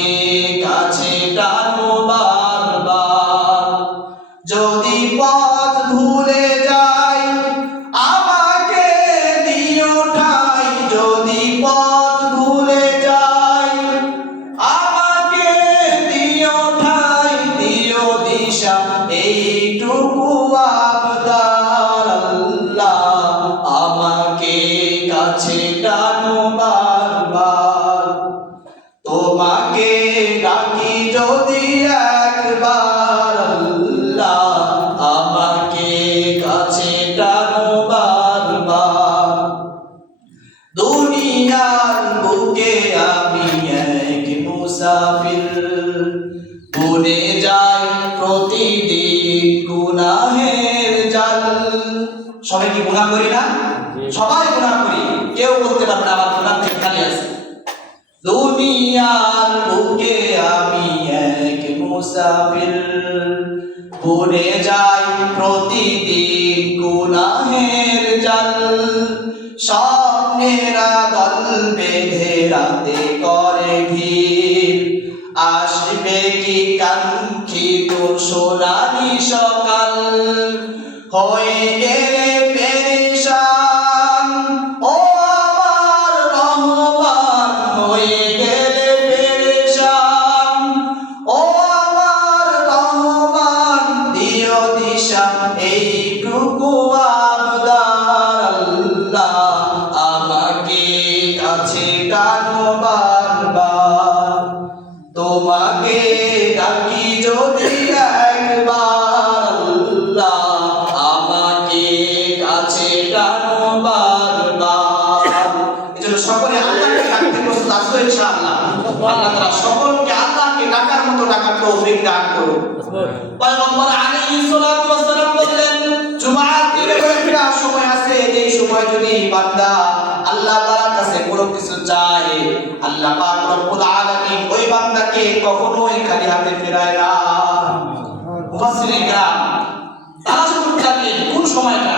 তোমাকে কাছে টানো বারবার। যদি পথ ভুলে যাই আমাকে দিও ঠাই, যদি পথ ভুলে যাই আমাকে দিও ঠাই, দিও দিশা এইটুকু আবদার। আল্লাহ আমাকে কাছে টানো বারবার। তোমাকে ডাকি যদি একবার, আল্লাহ আমাকে কাছে টানো বারবার। দুনিয়ার বুকে আমি এক মুসাফির, বুনে যাই প্রতিদিন গুনাহের জাল। সবাই কি গুনাহ করি না? সবাই গুনাহ করি, কেউ বলতে পারবে না আমার গুনাহ থেকে খালি আছে। দুনিয়ার বুকে আমি এক মুসাফির, বুনে যাই প্রতিদিন গুনাহের জাল। স্বপ্নেরা দল বেঁধে রাতে করে ভিড়, আসবে কি কাঙ্ক্ষিত সোনালি সকাল। হয়ে গেলে পেরেশান ও আমার রহমান, হয়ে গেলে পেরেশান ও আমার রহমান। দিও দিশা এইটুকু আবদার। আল্লাহ আমাকে কাছে টানো বারবার। তোমাকে ডাকি যদি একবার, আল্লাহ আমাকে কাছে টানো বারবার। এজন্য সকলে আল্লাহকে ডাকতে প্রস্তুত আছো ইনশাআল্লাহ। আল্লাহ তাআলা সকলকে আল্লাহকে ডাকার মতো ডাকার তৌফিক দান করুন। পয়গম্বর আলাইহিস সালাতু ওয়াস সালাম বলেন, জুমার দিনে একটা সময় আছে, যে সময় যদি বান্দা আল্লাহ তাআলার কাছে কোনো কিছু চায়, আল্লাহ পাক রব্বুল আলামিন ওই বান্দাকে কখনোই খালি হাতে ফেরায় না। মুফাসসিরিন কিরাম তারা শুধু জানেন কোন সময়টা